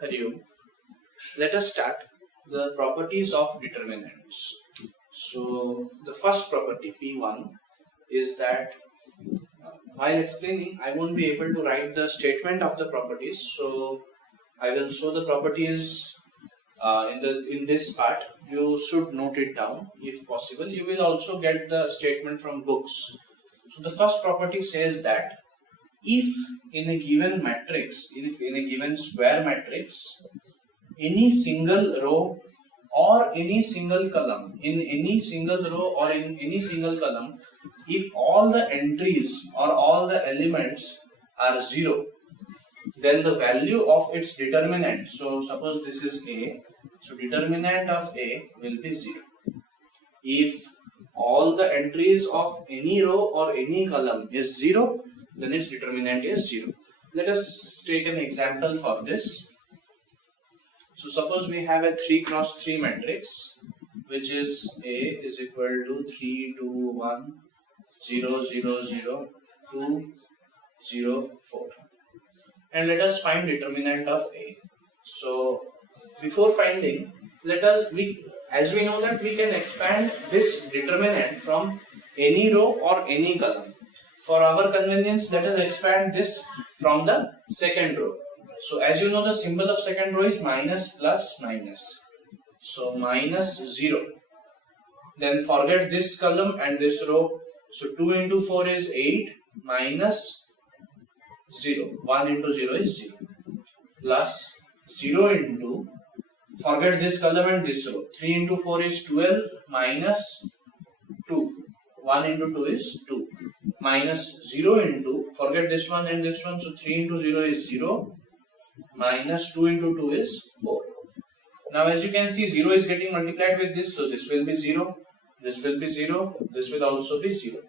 Hari Om. Let us start the properties of determinants. So the first property P1 is that while explaining I won't be able to write the statement of the properties, so I will show the properties in this part. You should note it down if possible. You will also get the statement from books. So the first property says that if in a given matrix, if in a given square matrix, any single row or any single column, in any single row or in any single column, if all the entries or all the elements are 0, then the value of its determinant, so suppose this is A, so determinant of A will be 0. If all the entries of any row or any column is 0, then its determinant is 0. Let us take an example for this. So suppose we have a 3 cross 3 matrix, which is A is equal to 3, 2, 1, 0, 0, 0, 2, 0, 4. And let us find determinant of A. So before finding, as we know that we can expand this determinant from any row or any column. For our convenience, let us expand this from the second row. So as you know, the symbol of second row is minus, plus, minus. So minus 0. Then forget this column and this row. So 2 into 4 is 8, minus 0. 1 into 0 is 0. Plus 0 into, forget this column and this row. 3 into 4 is 12, minus 2. 1 into 2 is 2. Minus 0 into, forget this one and this one. So 3 into 0 is 0. Minus 2 into 2 is 4. Now as you can see, 0 is getting multiplied with this. So this will be 0. This will be 0. This will also be 0.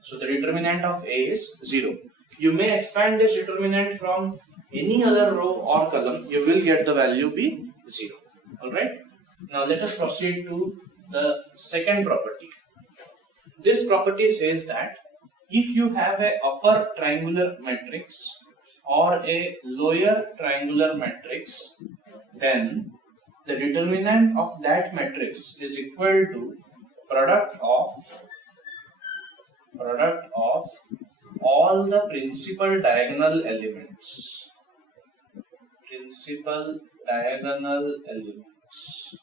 So the determinant of A is 0. You may expand this determinant from any other row or column. You will get the value be 0. Alright. Now let us proceed to the second property. This property says that if you have a upper triangular matrix or a lower triangular matrix, then the determinant of that matrix is equal to product of all the principal diagonal elements. Principal diagonal elements.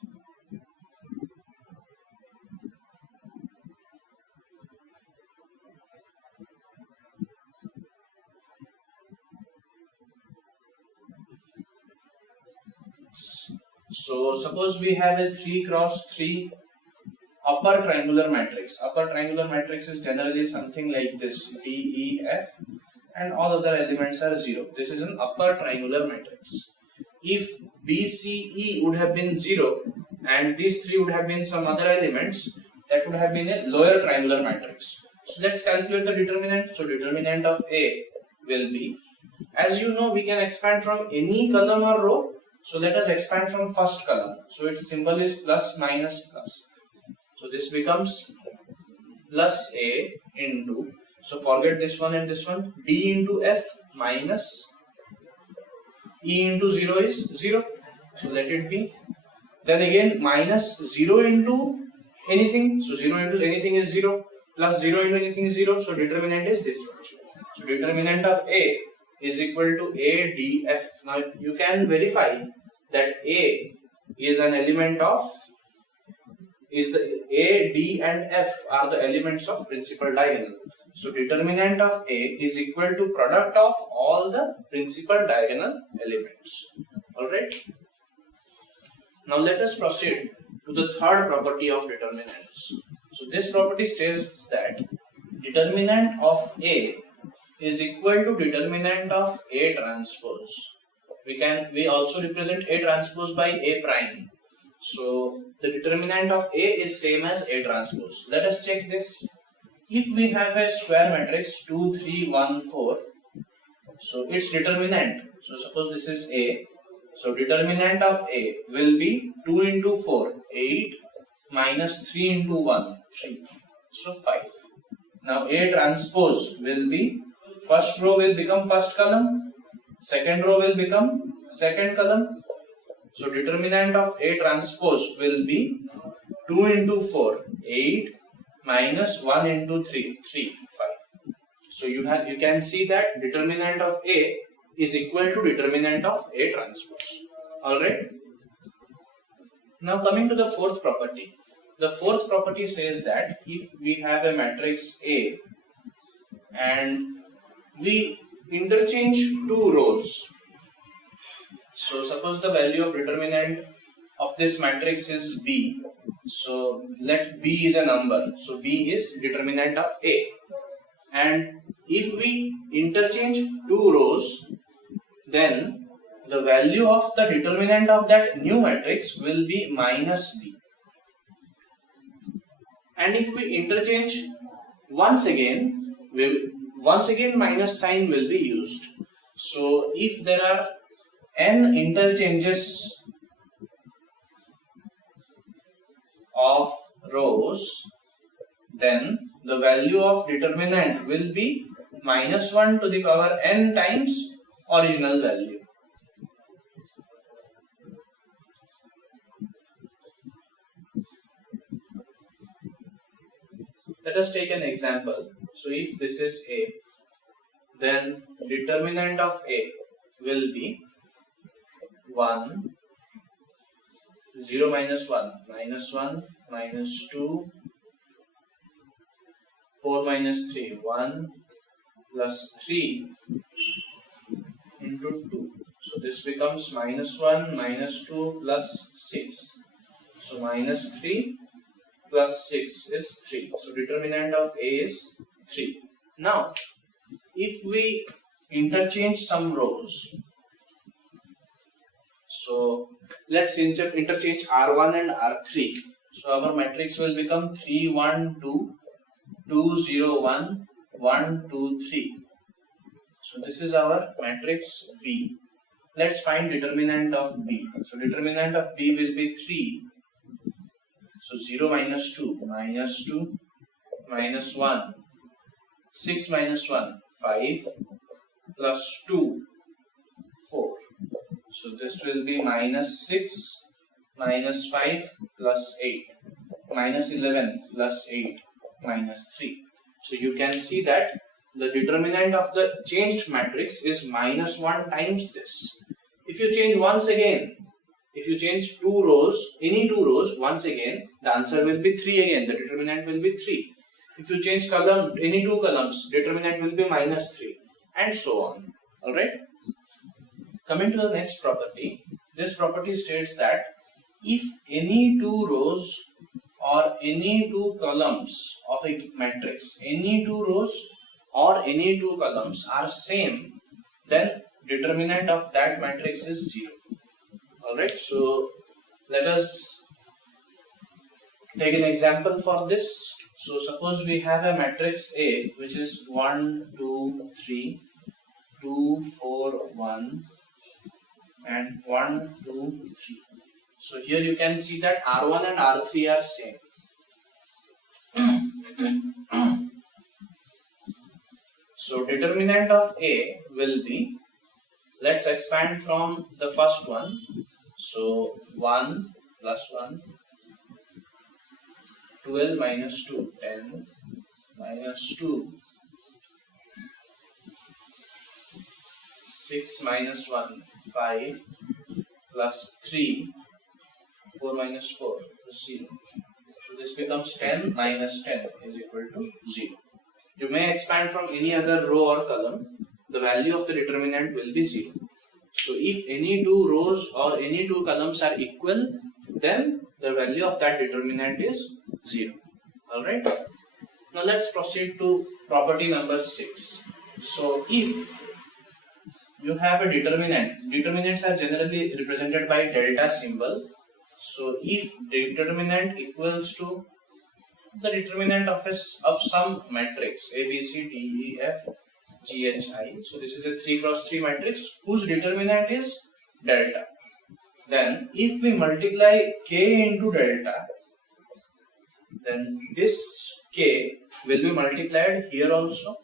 So suppose we have a 3 cross 3 upper triangular matrix. Upper triangular matrix is generally something like this, D, E, F, and all other elements are 0. This is an upper triangular matrix. If B, C, E would have been 0 and these 3 would have been some other elements, that would have been a lower triangular matrix. So let's calculate the determinant. So determinant of A will be, as you know, we can expand from any column or row. So let us expand from first column. So its symbol is plus, minus, plus. So this becomes plus A into, so forget this one and this one, D into F minus E into 0 is 0. So let it be. Then again minus 0 into anything. So 0 into anything is 0. Plus 0 into anything is 0. So determinant is this one. So determinant of A is equal to A, D, F. Now you can verify that A is an element of, A, D and F are the elements of principal diagonal. So determinant of A is equal to product of all the principal diagonal elements. Alright. Now let us proceed to the third property of determinants. So this property states that determinant of A is equal to determinant of A transpose. We also represent A transpose by A prime. So the determinant of A is same as A transpose. Let us check this. If we have a square matrix 2, 3, 1, 4, so its determinant, so suppose this is A, so determinant of A will be 2 into 4, 8, minus 3 into 1, 3, so 5. Now A transpose will be, first row will become first column, second row will become second column, So determinant of A transpose will be 2 into 4, 8 minus 1 into 3, 3, 5. So you can see that determinant of A is equal to determinant of A transpose. Alright. Now coming to the fourth property. The fourth property says that if we have a matrix A and we interchange two rows. So suppose the value of determinant of this matrix is B. So let B is a number. So B is determinant of A. And if we interchange two rows, then the value of the determinant of that new matrix will be minus B. And if we interchange once again minus sign will be used. So if there are n interchanges of rows, then the value of determinant will be minus 1 to the power n times original value. Let us take an example. So if this is A, then determinant of A will be 1, 0 minus 1, minus 1, minus 2, 4 minus 3, 1 plus 3 into 2. So this becomes minus 1, minus 2 plus 6. So minus 3 plus 6 is 3. So determinant of A is 3. Now, if we interchange some rows, so let's interchange R1 and R3. So our matrix will become 3, 1, 2, 2, 0, 1, 1, 2, 3. So this is our matrix B. Let's find determinant of B. So determinant of B will be 3. So 0 minus 2, minus 2, minus 1, 6 minus 1, 5, plus 2, 4. So this will be minus 6, minus 5, plus 8, minus 11, plus 8, minus 3. So you can see that the determinant of the changed matrix is minus 1 times this. If you change once again, if you change two rows, any two rows, once again, the answer will be 3 again, the determinant will be 3. If you change column, any two columns, determinant will be minus 3, and so on. Alright? Coming to the next property, this property states that if any two rows or any two columns of a matrix, any two rows or any two columns are same, then determinant of that matrix is 0. Alright, so let us take an example for this. So suppose we have a matrix A which is 1, 2, 3, 2, 4, 1 and 1, 2, 3. So here you can see that R1 and R3 are same. So determinant of A will be, let's expand from the first one. So 1 plus 1, 12 minus 2, 10, minus 2, 6 minus 1, 5, plus 3, 4 minus 4, 0. So this becomes 10 minus 10 is equal to 0. You may expand from any other row or column, the value of the determinant will be 0. So if any two rows or any two columns are equal, then the value of that determinant is 0. Alright. Now let's proceed to property number 6. So if you have a determinant, determinants are generally represented by delta symbol. So if determinant equals to the determinant of some matrix A, B, C, D, E, F, G, H, I. So this is a 3 cross 3 matrix whose determinant is delta. Then if we multiply K into delta, then this K will be multiplied here also.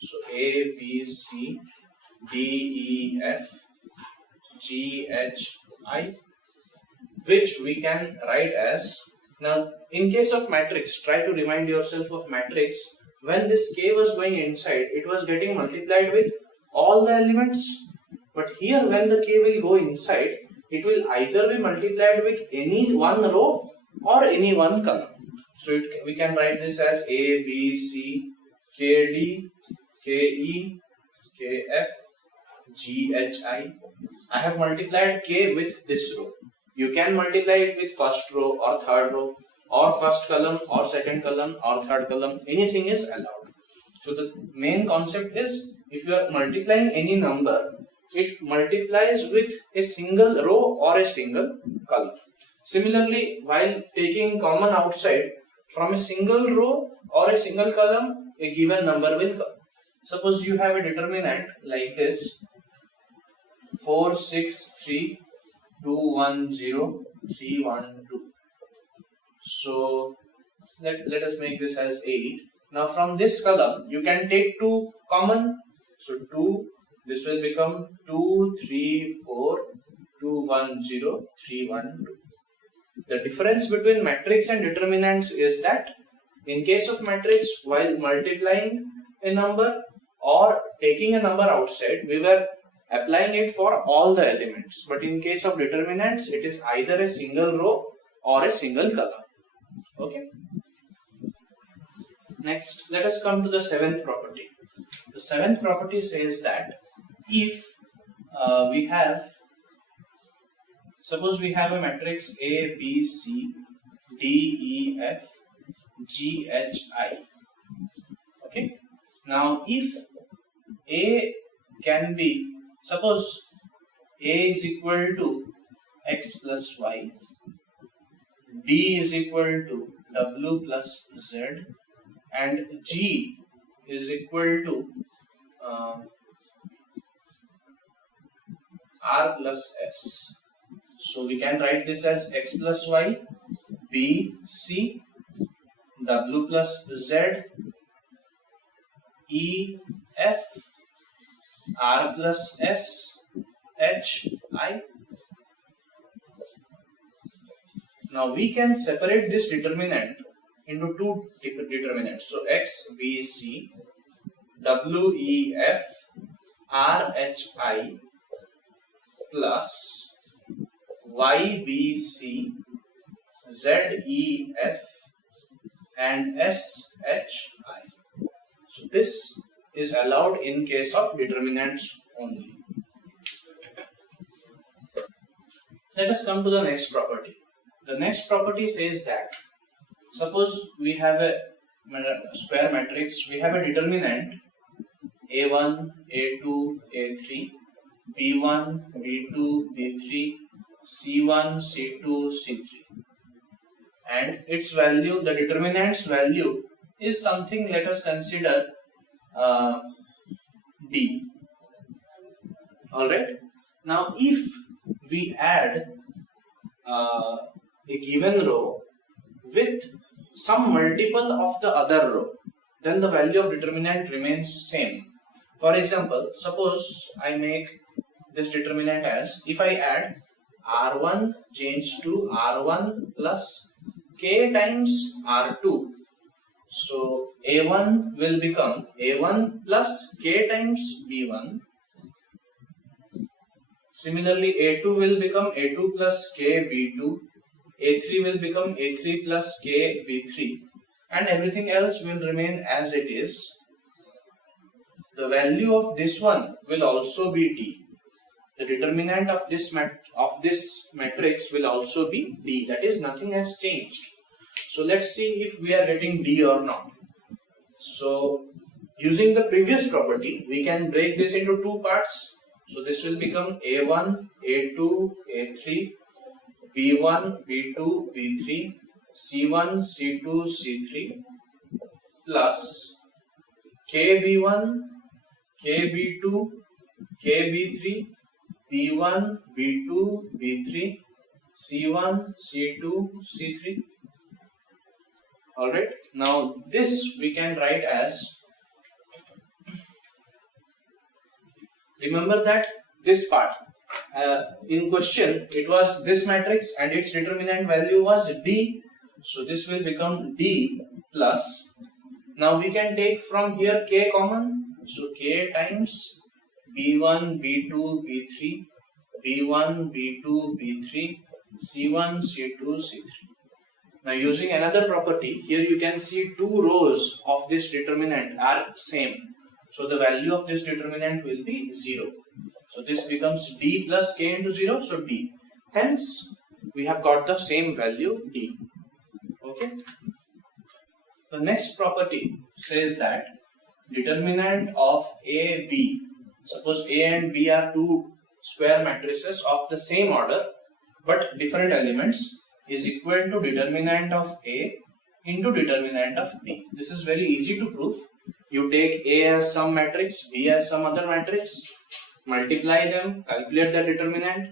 So A, B, C, D, E, F, G, H, I. which we can write as, now in case of matrix, try to remind yourself of matrix. When this k was going inside, it was getting multiplied with all the elements. But here when the k will go inside, it will either be multiplied with any one row or any one column. So we can write this as A, B, C, K, D, K, E, K, F, G, H, I. I have multiplied k with this row. You can multiply it with first row or third row or first column or second column or third column. Anything is allowed. So the main concept is, if you are multiplying any number, it multiplies with a single row or a single column. Similarly, while taking common outside, from a single row or a single column, a given number will come. Suppose you have a determinant like this: 4, 6, 3, 2, 1, 0, 3, 1, 2. So let us make this as 8. Now from this column, you can take 2 common. So 2, this will become 2, 3, 4, 2, 1, 0, 3, 1, 2. The difference between matrix and determinants is that in case of matrix, while multiplying a number or taking a number outside, we were applying it for all the elements. But in case of determinants, it is either a single row or a single column. Okay. Next, let us come to the seventh property. The seventh property says that if suppose we have a matrix A, B, C, D, E, F, G, H, I. Okay. Now, if A can be, suppose A is equal to X plus Y, D is equal to W plus Z, and G is equal to R plus S. So we can write this as X plus Y, B, C, W plus Z, E, F, R plus S, H, I. Now we can separate this determinant into two determinants. So X, B, C, W, E, F, R, H, I plus Y, B, C, Z, E, F and S, H, I. So this is allowed in case of determinants only. Let us come to the next property. The next property says that suppose we have a square matrix, we have a determinant A1, A2, A3, B1, B2, B3, C1, C2, C3, and its value, the determinant's value is something, let us consider D. Alright. Now if we add a given row with some multiple of the other row, then the value of determinant remains same. For example, suppose I make this determinant as, if I add R1 change to R1 plus K times R2, so A1 will become A1 plus K times B1. Similarly, A2 will become A2 plus K B2, A3 will become A3 plus K B3, and everything else will remain as it is. The value of this one will also be D. The determinant of this matrix will also be D. That is, nothing has changed. So let's see if we are getting D or not. So using the previous property, we can break this into two parts. So this will become A1, A2, A3, B1, B2, B3, C1, C2, C3 plus KB1, KB2, KB3, B1, B2, B3, C1, C2, C3. Alright, now this we can write as, remember that this part, in question it was this matrix and its determinant value was D. So this will become D plus. Now we can take from here K common. So K times B1, B2, B3, B1, B2, B3, C1, C2, C3. Now using another property, here you can see two rows of this determinant are same. So the value of this determinant will be 0. So this becomes D plus K into 0, so D. Hence, we have got the same value D. Okay. The next property says that determinant of A, B. Suppose A and B are two square matrices of the same order but different elements is equal to determinant of A into determinant of B. This is very easy to prove. You take A as some matrix, B as some other matrix, multiply them, calculate the determinant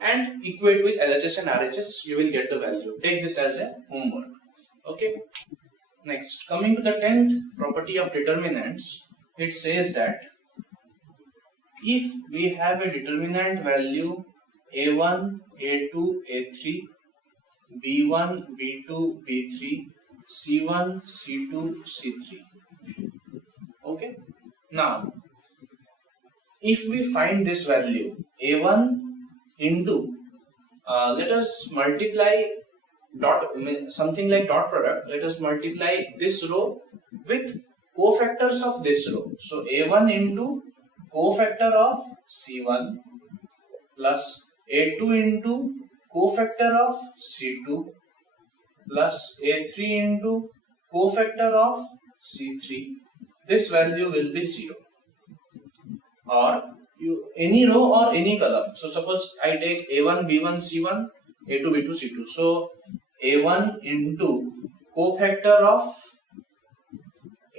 and equate with LHS and RHS, you will get the value. Take this as a homework. Okay. Next, coming to the 10th property of determinants, it says that if we have a determinant value A1, A2, A3, B1, B2, B3, C1, C2, C3. Okay. Now, if we find this value A1 into, let us multiply something like dot product. Let us multiply this row with cofactors of this row. So A1 into cofactor of C1 plus A2 into cofactor of C2 plus A3 into cofactor of C3. This value will be 0. Or any row or any column. So suppose I take A1, B1, C1, A2, B2, C2. So A1 into cofactor of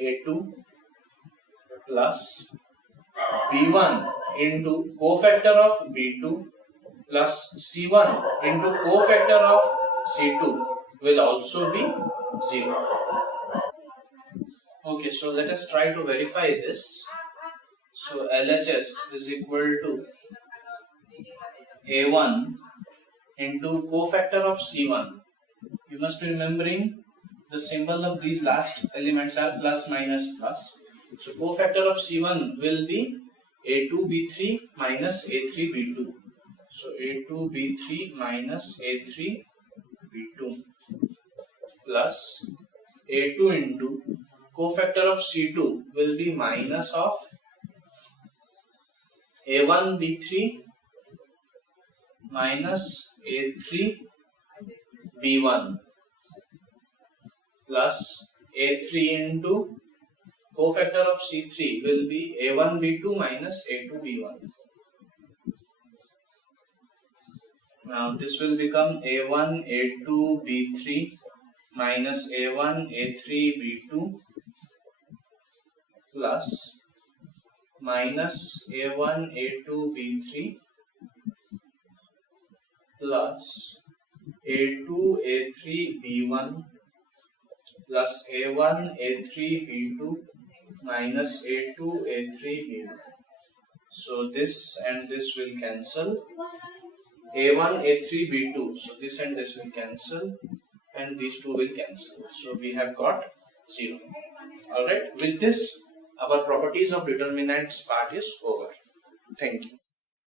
A2 plus B1 into cofactor of B2 plus C1 into cofactor of C2 will also be 0. Okay, so let us try to verify this. So LHS is equal to A1 into cofactor of C1. You must be remembering the symbol of these last elements are plus, minus, plus. So cofactor of C1 will be A2B3 minus A3B2. So A2B3 minus A3B2 plus A2 into cofactor of C2 will be minus of A1B3 minus A3B1 plus A3 into cofactor of C3 will be A1B2 minus A2B1. Now this will become A1 A2 B3 minus A1 A3 B2 plus minus A1 A2 B3 plus A2 A3 B1 plus A1 A3 B2 minus A2 A3 B1. So this and this will cancel. A1 A3 B2. So this and this will cancel and these two will cancel. So we have got 0. Alright. With this, our properties of determinants part is over. Thank you.